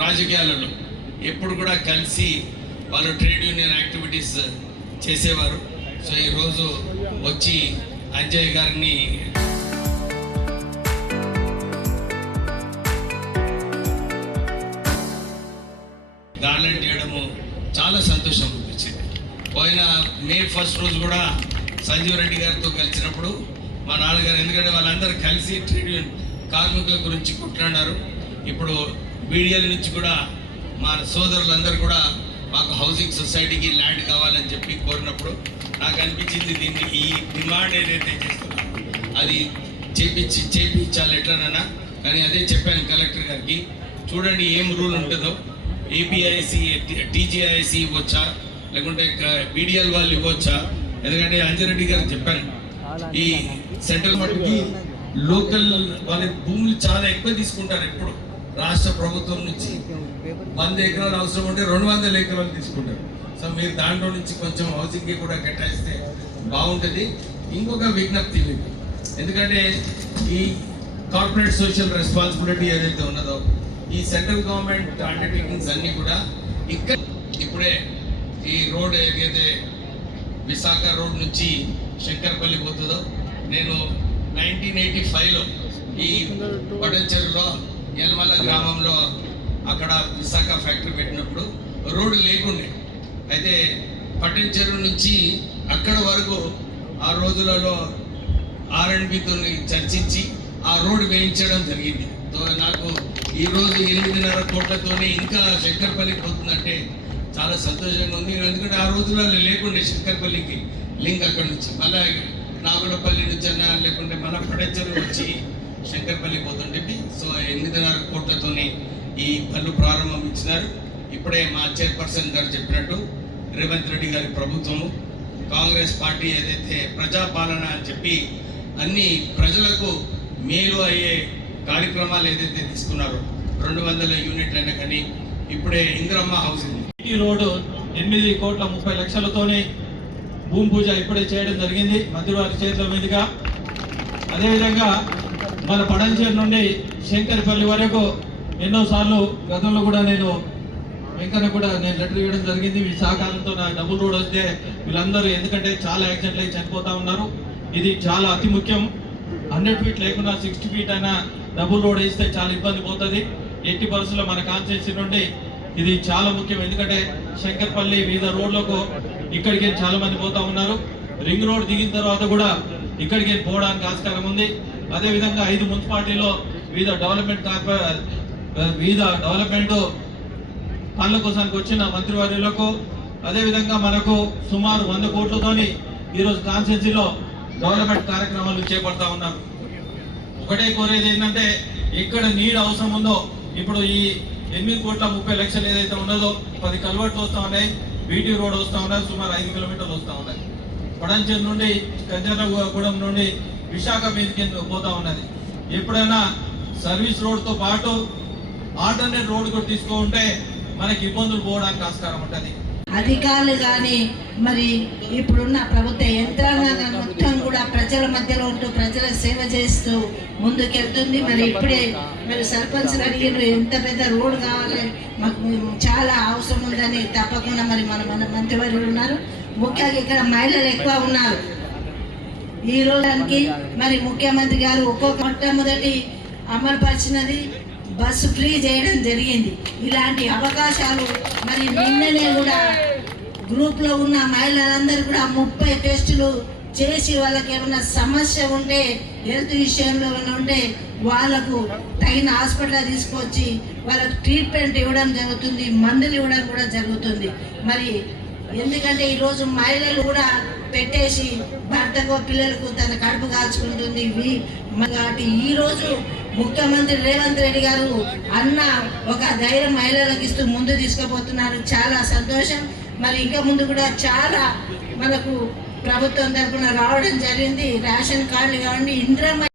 రాజకీయాలలో ఎప్పుడు కూడా కలిసి వాళ్ళు ట్రేడ్ యూనియన్ యాక్టివిటీస్ చేసేవారు. సో ఈరోజు వచ్చి అంజయ్ గారిని గార్లెండ్ చేయడము చాలా సంతోషం అనిపించింది. పోయిన మే 1 రోజు కూడా సంజీవ్ రెడ్డి గారితో కలిసినప్పుడు మా నాన్నగారు, ఎందుకంటే వాళ్ళందరూ కలిసి ట్రేడ్ యూనియన్ కార్మికుల గురించి కొట్లాడారు. ఇప్పుడు బీడీఎల్ నుంచి కూడా మా సోదరులందరూ కూడా మాకు హౌసింగ్ సొసైటీకి ల్యాండ్ కావాలని చెప్పి కోరినప్పుడు నాకు అనిపించింది దీన్ని ఈ డిమాండ్ ఏదైతే చేస్తున్నారో అది చేపించాలి ఎట్లనన్నా. కానీ అదే చెప్పాను కలెక్టర్ గారికి, చూడండి ఏం రూల్ ఉంటుందో, ఏపీఐసి టీజీఐసి ఇవ్వచ్చా లేకుంటే బీడీఎల్ వాళ్ళు ఇవ్వచ్చా. ఎందుకంటే అంజిరెడ్డి గారు చెప్పాను, ఈ సెంట్రల్ మట్టుకి లోకల్ వాళ్ళ భూములు చాలా ఎక్కువ తీసుకుంటారు. ఎప్పుడు రాష్ట్ర ప్రభుత్వం నుంచి 100 ఎకరాలు అవసరం ఉంటే 200 ఎకరాలు తీసుకుంటారు. సో మీరు దాంట్లో నుంచి కొంచెం హౌసింగ్కి కూడా కేటాయిస్తే బాగుంటుంది. ఇంకొక విజ్ఞప్తి మీకు, ఎందుకంటే ఈ కార్పొరేట్ సోషల్ రెస్పాన్సిబిలిటీ ఏదైతే ఉన్నదో ఈ సెంట్రల్ గవర్నమెంట్ అండర్టేకింగ్స్ అన్నీ కూడా ఇక్కడ ఇప్పుడే ఈ రోడ్ ఏదైతే విశాఖ రోడ్ నుంచి శంకర్పల్లి పోతుందో, నేను 1985లో ఈ పటంచెరులో యలమల గ్రామంలో అక్కడ విశాఖ ఫ్యాక్టరీ పెట్టినప్పుడు రోడ్డు లేకుండే. అయితే పటంచెరు నుంచి అక్కడ వరకు ఆ రోజులలో R&Bతో చర్చించి ఆ రోడ్డు వేయించడం జరిగింది. నాకు ఈరోజు 8.5 కోట్లతోనే ఇంకా శంకర్పల్లికి పోతుందంటే చాలా సంతోషంగా ఉంది. ఎందుకంటే ఆ రోజులలో లేకుండే శంకర్పల్లికి లింక్ అక్కడ నుంచి మళ్ళీ నాగులపల్లి నుంచి అన్నా లేకుంటే మళ్ళీ పటంచెరు వచ్చి శంకర్పల్లి పోతుంటే. సో 8.5 కోట్లతోనే ఈ పనులు ప్రారంభం ఇచ్చినారు. ఇప్పుడే మా చైర్పర్సన్ గారు చెప్పినట్టు రేవంత్ రెడ్డి గారి ప్రభుత్వము, కాంగ్రెస్ పార్టీ ఏదైతే ప్రజాపాలన అని చెప్పి అన్ని ప్రజలకు మేలు అయ్యే కార్యక్రమాలు ఏదైతే తీసుకున్నారో 200 యూనిట్లైనా కానీ ఇప్పుడే ఇందిరమ్మ హౌసింగ్ రోడ్డు 8,30,00,000తోనే భూమి పూజ ఇప్పుడే చేయడం జరిగింది మంత్రివారి చేతుల మీదుగా. అదేవిధంగా మన పడంచేరు నుండి శంకర్పల్లి వరకు ఎన్నోసార్లు గతంలో కూడా నేను వెంకన్న కూడా నేను లెటర్ ఇవ్వడం జరిగింది. ఈ సహకారంతో నా డబుల్ రోడ్ వస్తే వీళ్ళందరూ, ఎందుకంటే చాలా యాక్సిడెంట్లు అయి చనిపోతూ ఉన్నారు. ఇది చాలా అతి ముఖ్యం. 100 ఫీట్ లేకుండా 60 ఫీట్ అయినా డబుల్ రోడ్ వేస్తే చాలా ఇబ్బంది పోతుంది. ఎట్టి పరిస్థితుల్లో మన కాన్స్టిట్యూన్సీ నుండి ఇది చాలా ముఖ్యం. ఎందుకంటే శంకర్పల్లి వివిధ రోడ్లకు ఇక్కడికి చాలా మంది పోతా ఉన్నారు. రింగ్ రోడ్ దిగిన తర్వాత కూడా ఇక్కడికి పోవడానికి ఆస్కారం ఉంది. అదేవిధంగా 5 మున్సిపాలిటీలో వివిధ డెవలప్మెంట్ పనుల కోసానికి వచ్చిన మంత్రివర్యులకు, అదేవిధంగా మనకు సుమారు 100 కోట్లతోని ఈరోజు కాన్స్టిట్యూన్సీలో డెవలప్మెంట్ కార్యక్రమాలు చేపడతా ఉన్నారు. ఒకటే కోరేది ఏంటంటే, ఎక్కడ నీరు అవసరం ఉందో, ఇప్పుడు ఈ 8,30,00,000 ఏదైతే ఉన్నదో 10 కల్వర్ట్లు వస్తూ ఉన్నాయి, బీటీ రోడ్ వస్తూ ఉన్నాయి, సుమారు 5 కిలోమీటర్లు వస్తూ ఉన్నాయి. పడంచేరు నుండి కంచర్లగూడెం నుండి విశాఖ మీదకి పోతా ఉన్నది. ఎప్పుడైనా సర్వీస్ రోడ్తో పాటు ఆల్టర్నేట్ రోడ్ కూడా తీసుకుంటే మనకి ఇబ్బందులు పోవడానికి ఆస్కారం ఉంటుంది. అధికారులు కానీ మరి ఇప్పుడున్న ప్రభుత్వ యంత్రాంగం మొత్తం కూడా ప్రజల మధ్యలో ఉంటూ ప్రజల సేవ చేస్తూ ముందుకెళ్తుంది. మరి ఇప్పుడే మరి సర్పంచ్ అడిగిన ఎంత పెద్ద రోడ్డు కావాలి, మాకు చాలా అవసరం ఉందని తప్పకుండా మరి మన మంత్రివర్యులు ఉన్నారు. ముఖ్యంగా ఇక్కడ మహిళలు ఎక్కువ ఉన్నారు. ఈ రోజానికి మరి ముఖ్యమంత్రి గారు మొట్టమొదటి అమలుపరిచినది బస్సు ఫ్రీ చేయడం జరిగింది. ఇలాంటి అవకాశాలు మరి నిన్ననే కూడా గ్రూప్లో ఉన్న మహిళలందరూ కూడా 30 టెస్టులు చేసి వాళ్ళకి ఏమైనా సమస్య ఉంటే, హెల్త్ విషయంలో ఏమైనా ఉంటే వాళ్ళకు తగిన హాస్పిటల్ తీసుకొచ్చి వాళ్ళకు ట్రీట్మెంట్ ఇవ్వడం జరుగుతుంది, మందులు ఇవ్వడం కూడా జరుగుతుంది. మరి ఎందుకంటే ఈరోజు మహిళలు కూడా పెట్టేసి భర్తకు పిల్లలకు తన కడుపు కాల్చుకుంటుంది. కాబట్టి ఈరోజు ముఖ్యమంత్రి రేవంత్ రెడ్డి గారు అన్న ఒక ధైర్యం మహిళలకు ఇస్తూ ముందు తీసుకుపోతున్నారు. చాలా సంతోషం. మరి ఇంకా ముందు కూడా చాలా మనకు ప్రభుత్వం తరఫున రావడం జరిగింది. రేషన్ కార్డులు కావండి, ఇందిరమ్మ